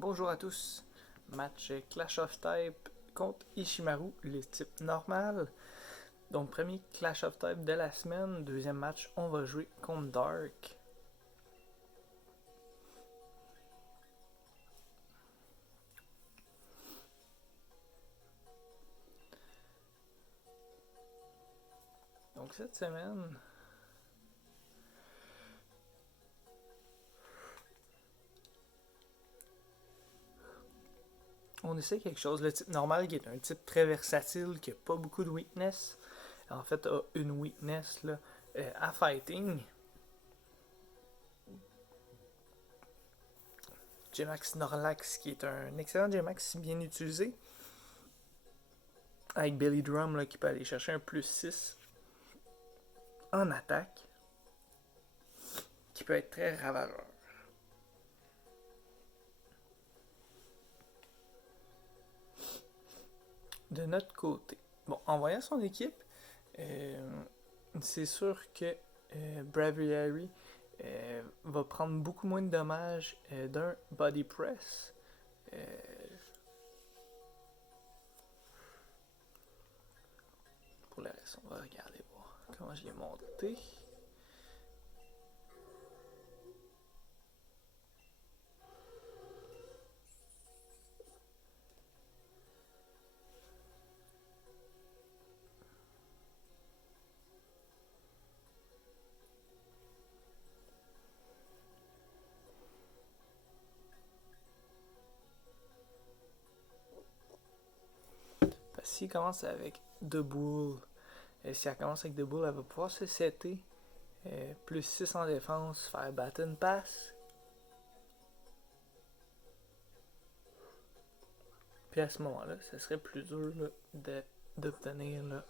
Bonjour à tous. Match Clash of Type contre Ishimaru, les types normal. Donc premier Clash of Type de la semaine. Deuxième match, on va jouer contre Dark. Donc cette semaine, on essaie quelque chose. Le type normal qui est un type très versatile, qui n'a pas beaucoup de weakness. En fait, a une weakness là, à fighting. Gmax Norlax qui est un excellent Gmax bien utilisé. Avec Belly Drum là, qui peut aller chercher un plus 6 en attaque. Qui peut être très ravageur. De notre côté, bon, en voyant son équipe, c'est sûr que Braviary va prendre beaucoup moins de dommages d'un body press. Pour le reste, on va regarder voir comment je l'ai monté. S'il commence avec The Bull, si elle commence avec The Bull, elle va pouvoir se setter plus 6 en défense, faire Baton Pass. Puis à ce moment-là, ça serait plus dur là, d'obtenir là,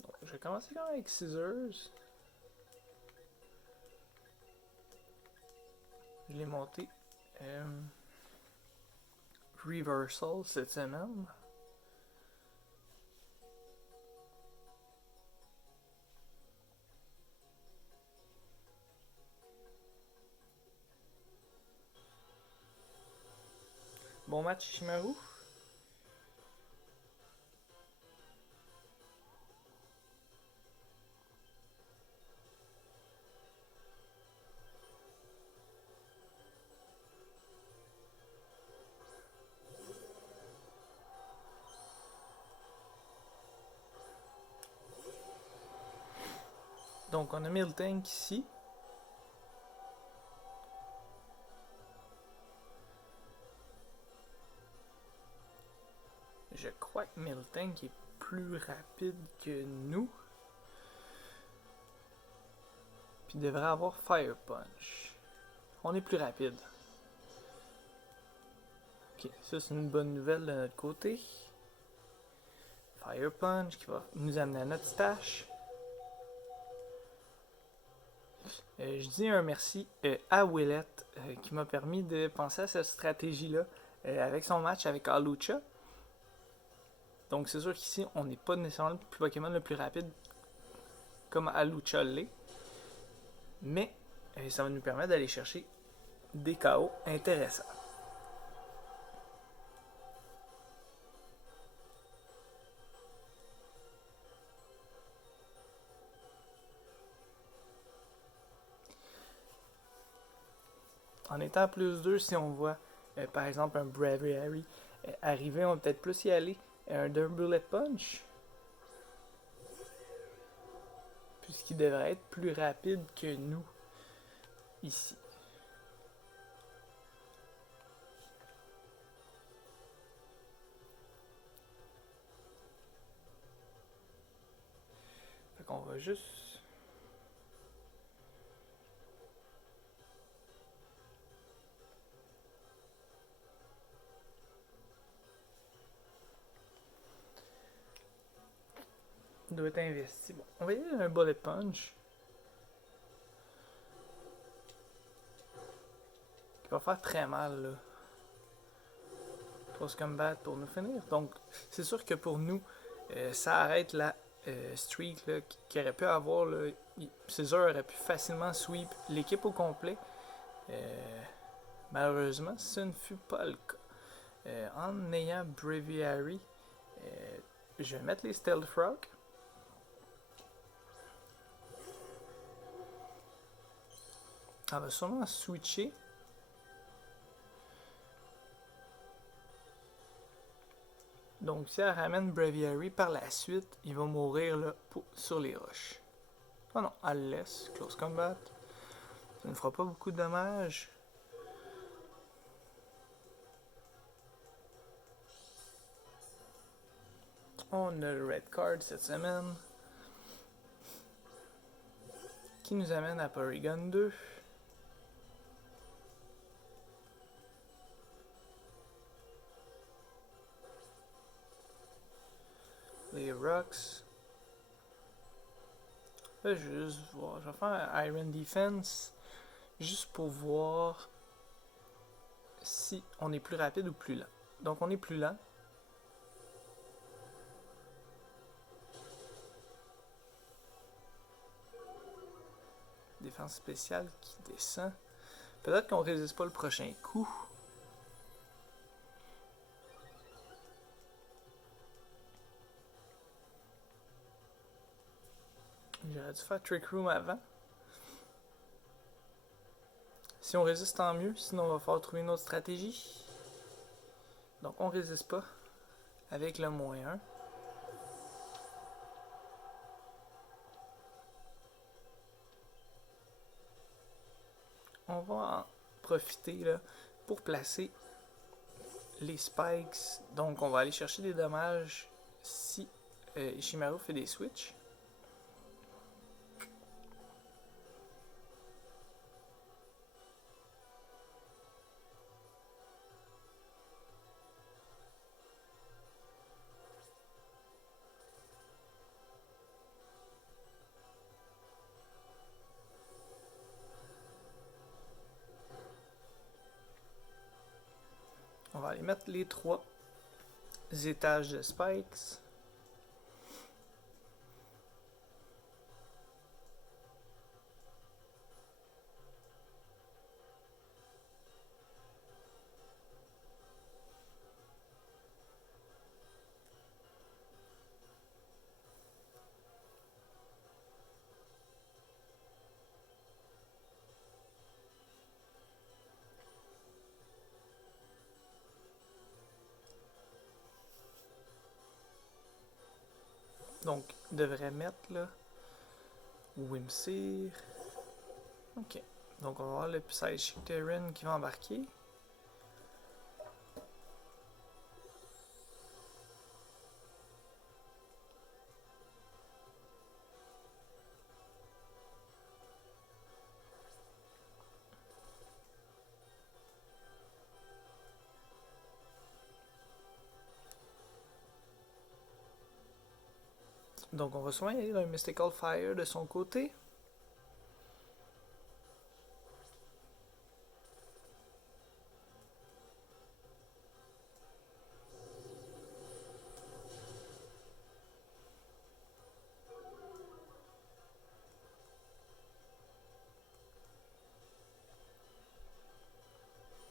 donc, je vais commencer quand même avec Scissors. Je l'ai monté Reversal cette semaine. Bon match Ishimaru. Donc on a mis le tank ici. Je crois que Miltank est plus rapide que nous. Puis devrait avoir Fire Punch. On est plus rapide. Ok, ça c'est une bonne nouvelle de notre côté. Fire Punch qui va nous amener à notre stash. Je dis un merci à Willette qui m'a permis de penser à cette stratégie-là avec son match avec Alucha. Donc c'est sûr qu'ici on n'est pas nécessairement le Pokémon le plus rapide comme Alucha l'est. Mais ça va nous permettre d'aller chercher des KO intéressants. En étant à plus 2, si on voit par exemple un Braviary arriver, on va peut-être plus y aller d'un Bullet Punch. Puisqu'il devrait être plus rapide que nous ici. Fait qu'on va juste... Il doit être investi. Bon, on va y aller un Bullet Punch. Qui va faire très mal, là. Close Combat pour nous finir. Donc, c'est sûr que pour nous, ça arrête la streak là, qu'il aurait pu avoir. Là, César aurait pu facilement sweep l'équipe au complet. Malheureusement, ce ne fut pas le cas. En ayant Breviary, je vais mettre les Stealth Frog. Elle va sûrement switcher. Donc si elle ramène Breviary par la suite, il va mourir là, sur les roches. Oh non, elle le laisse. Close Combat. Ça ne fera pas beaucoup de dommages. On a le Red Card cette semaine. Qui nous amène à Porygon 2. Les Rocks. Là, je vais juste voir. Je vais faire un Iron Defense. Juste pour voir si on est plus rapide ou plus lent. Donc on est plus lent. Défense spéciale qui descend. Peut-être qu'on résiste pas le prochain coup. J'aurais dû faire Trick Room avant. Si on résiste, tant mieux. Sinon, on va falloir trouver une autre stratégie. Donc, on résiste pas. Avec le -1. On va en profiter là, pour placer les spikes. Donc, on va aller chercher des dommages si Ishimaru fait des switches. On va aller mettre les 3 étages de spikes. Donc, devrait mettre là Whimsir. Ok. Donc, on va voir le Psychic Terran qui va embarquer. Donc, on va souvent y aller dans un Mystical Fire de son côté.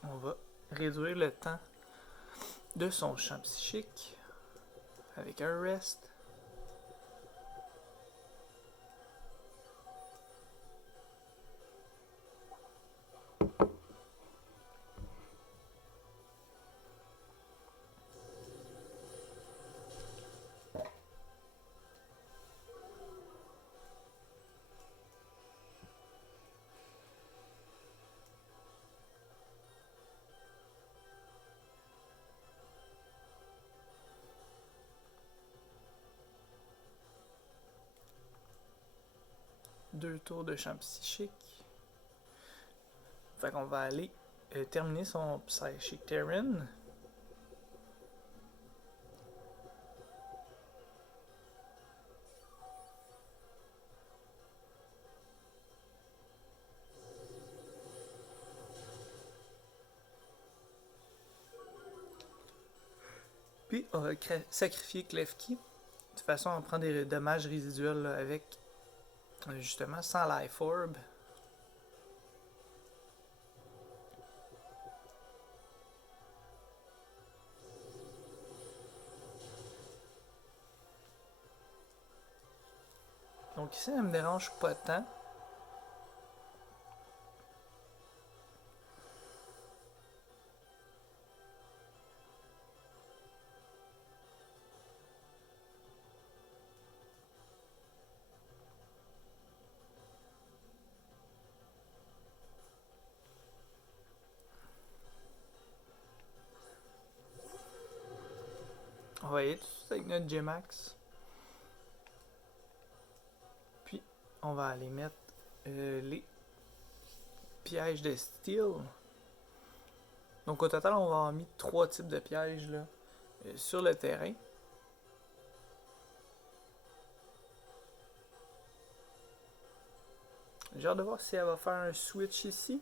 On va réduire le temps de son champ psychique avec un rest. Deux tours de champ psychique. Fait qu'on va aller terminer son Psychic Terran. Puis on va sacrifier Klefki toute façon, on prend des dommages résiduels là, avec justement sans Life Orb. Donc ici, elle me dérange pas tant. On va y aller tout de suite avec notre G-Max. Puis, on va aller mettre les pièges de steel. Donc, au total, on va avoir mis 3 types de pièges là, sur le terrain. J'ai hâte de voir si elle va faire un switch ici.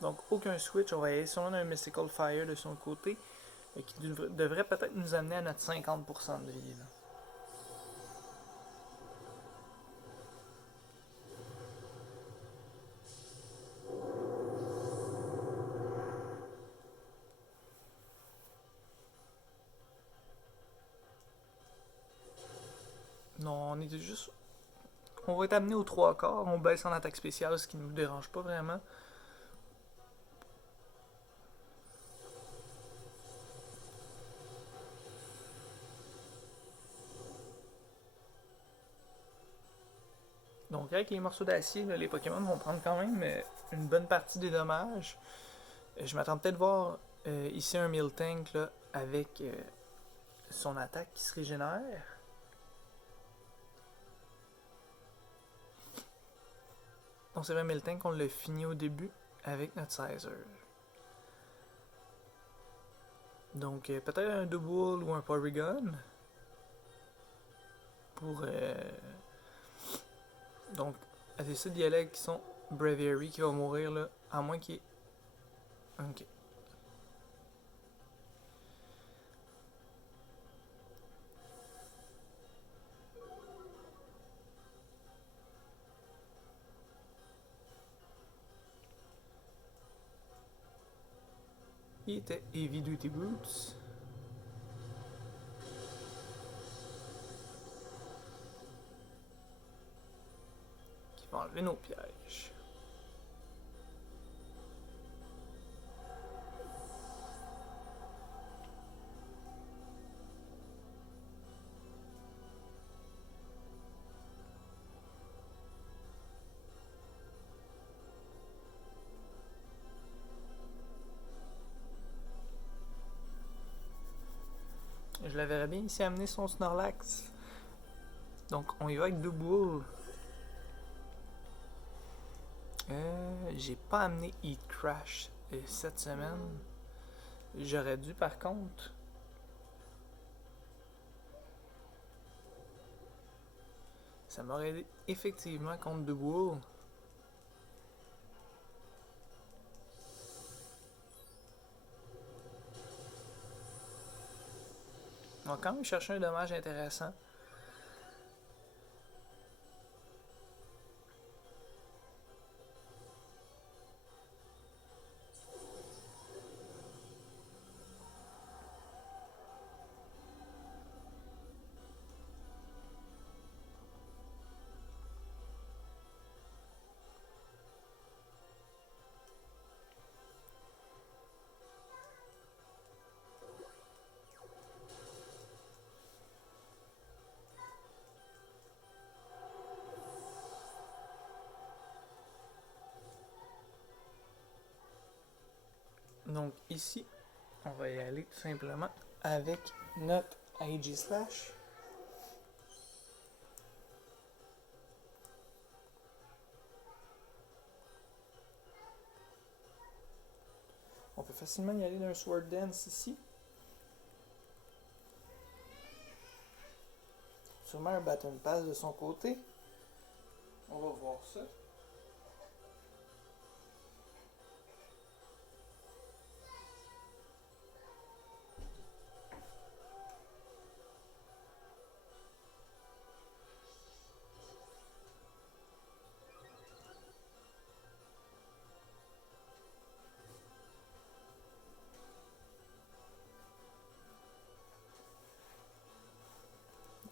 Donc, aucun switch. On va aller sur un Mystical Fire de son côté. Qui devrait peut-être nous amener à notre 50% de vie. Là. Non, on est juste. On va être amené aux 3 quarts. On baisse en attaque spéciale, ce qui ne nous dérange pas vraiment. Donc avec les morceaux d'acier, les Pokémon vont prendre quand même une bonne partie des dommages. Je m'attends peut-être voir ici un Miltank là, avec son attaque qui se régénère. Donc c'est vrai Miltank qu'on l'a fini au début avec notre Sizer. Donc peut-être un Double ou un Porygon. Pour donc elle décide d'y aller avec son Braviary qui va mourir là, à moins qu'il y ait. Ok. Il était Heavy Duty Boots. Qui va enlever nos pièges. Je la verrais bien ici amener son Snorlax. Donc on y va avec Double. J'ai pas amené Eat Crash cette semaine. J'aurais dû par contre. Ça m'aurait aidé effectivement contre Double. On va quand même chercher un dommage intéressant. Donc ici, on va y aller tout simplement avec notre Aegislash. On peut facilement y aller d'un Sword Dance ici. Sûrement un Baton Pass de son côté. On va voir ça.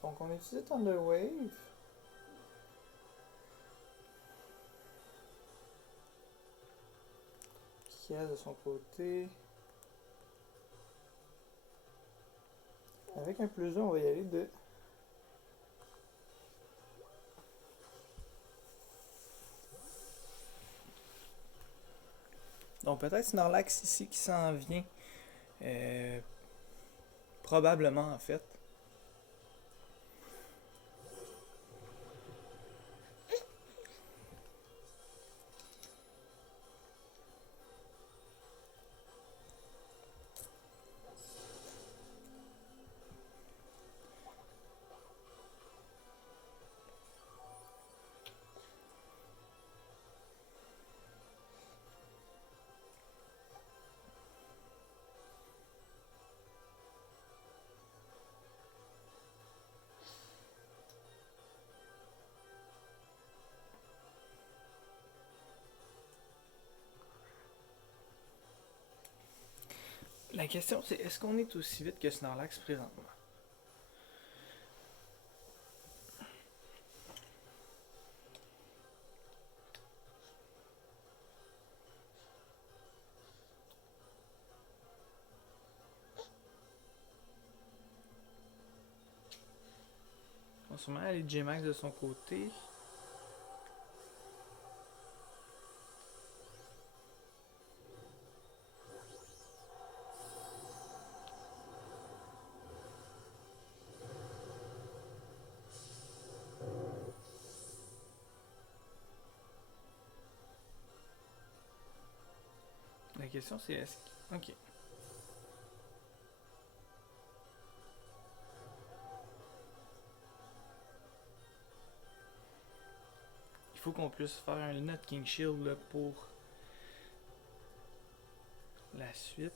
Donc on utilise Thunder Wave. Qui a de son côté. Avec un plus 2, on va y aller de. Donc peut-être Snorlax ici qui s'en vient. Probablement en fait. La question c'est est-ce qu'on est aussi vite que Snorlax présentement? On va sûrement aller J-Max de son côté. La question c'est est-ce que... Ok. Il faut qu'on puisse faire un Nut King Shield là, pour la suite.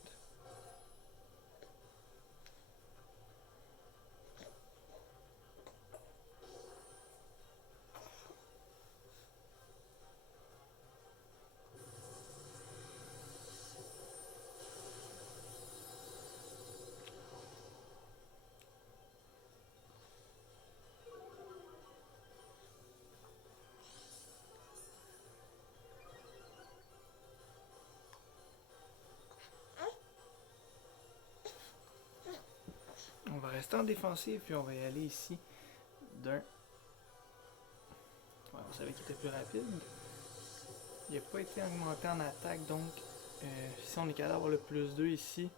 On va rester en défensive puis on va y aller ici d'un. Ouais, on savait qu'il était plus rapide. Il n'a pas été augmenté en attaque donc si on est capable d'avoir le plus 2 ici.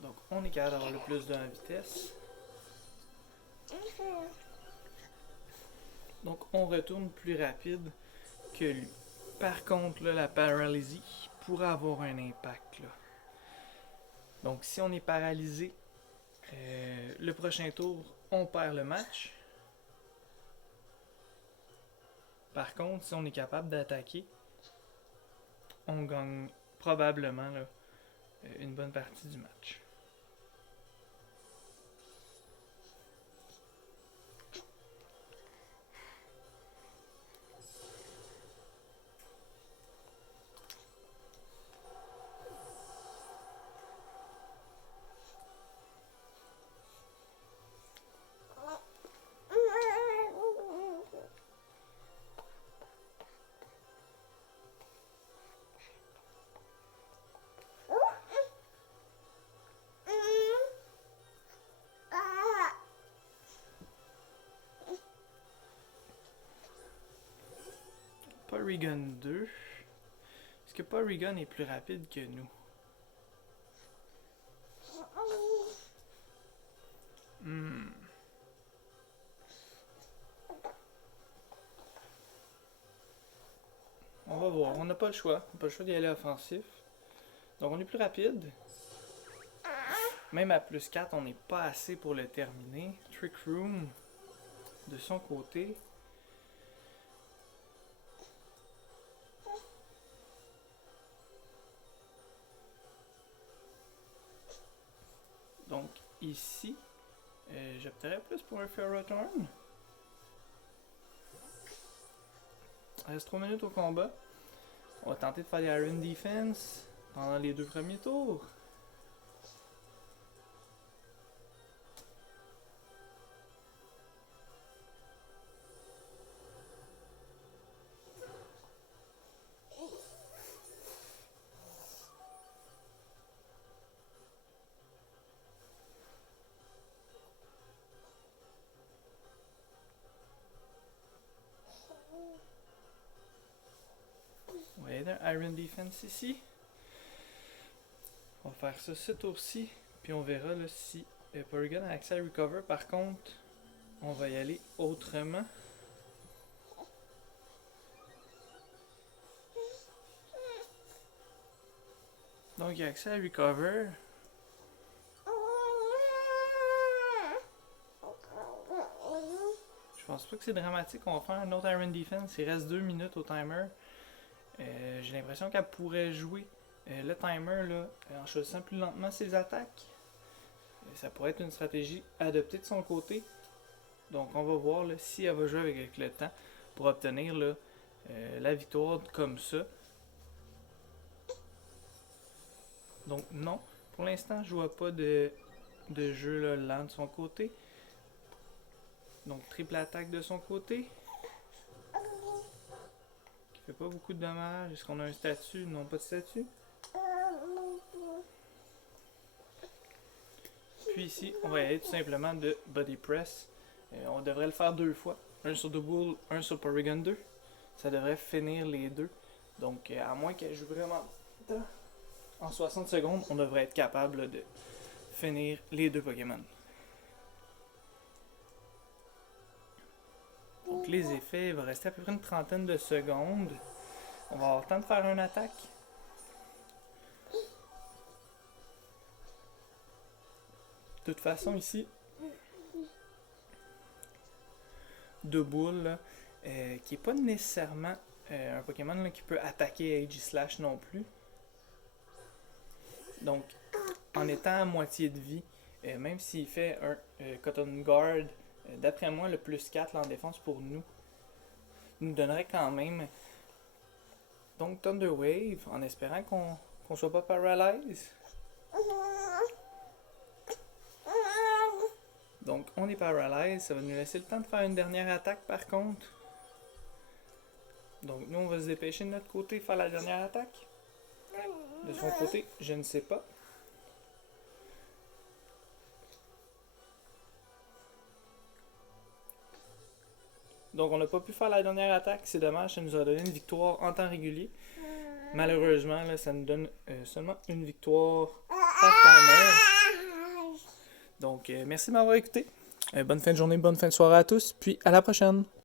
Donc on est capable d'avoir le plus 2 en vitesse. Donc on retourne plus rapide que lui. Par contre, là, la paralysie pourrait avoir un impact. Là. Donc si on est paralysé, le prochain tour, on perd le match. Par contre, si on est capable d'attaquer, on gagne probablement là, une bonne partie du match. Porygon 2. Est-ce que Porygon est plus rapide que nous? On va voir. On n'a pas le choix. On n'a pas le choix d'y aller offensif. Donc on est plus rapide. Même à plus 4, on n'est pas assez pour le terminer. Trick Room de son côté. Donc ici, j'opterais plus pour un Ferrothorn. Il reste 3 minutes au combat. On va tenter de faire des Iron Defense pendant les 2 premiers tours. aider un Iron Defense ici. On va faire ça ce tour-ci. Puis on verra là, si Porygon a accès à Recover. Par contre, on va y aller autrement. Donc il a accès à Recover. Je pense pas que c'est dramatique. On va faire un autre Iron Defense. Il reste 2 minutes au timer. J'ai l'impression qu'elle pourrait jouer le timer là, en choisissant plus lentement ses attaques. Ça pourrait être une stratégie adoptée de son côté. Donc on va voir là, si elle va jouer avec le temps pour obtenir là, la victoire comme ça. Donc non, pour l'instant je vois pas de jeu là, lent de son côté. Donc triple attaque de son côté. Qui fait pas beaucoup de dommages. Est-ce qu'on a un statut? Non, pas de statut. Puis ici, on va y aller tout simplement de Body Press. On devrait le faire 2 fois. Un sur Double, un sur Porygon 2. Ça devrait finir les deux. Donc à moins qu'elle joue vraiment en 60 secondes, on devrait être capable de finir les 2 Pokémon. Donc les effets, il va rester à peu près une trentaine de secondes. On va avoir le temps de faire une attaque. De toute façon ici, Double, là, qui n'est pas nécessairement un Pokémon là, qui peut attaquer Aegislash non plus. Donc, en étant à moitié de vie, même s'il fait un Cotton Guard, d'après moi, le plus 4 là, en défense pour nous donnerait quand même. Donc, Thunder Wave, en espérant qu'on soit pas paralyse. Donc, on est paralyse. Ça va nous laisser le temps de faire une dernière attaque par contre. Donc, nous, on va se dépêcher de notre côté faire la dernière attaque. De son côté, je ne sais pas. Donc, on n'a pas pu faire la dernière attaque. C'est dommage, ça nous a donné une victoire en temps régulier. Malheureusement, là, ça nous donne seulement une victoire par timer. Donc, merci de m'avoir écouté. Bonne fin de journée, bonne fin de soirée à tous. Puis, à la prochaine.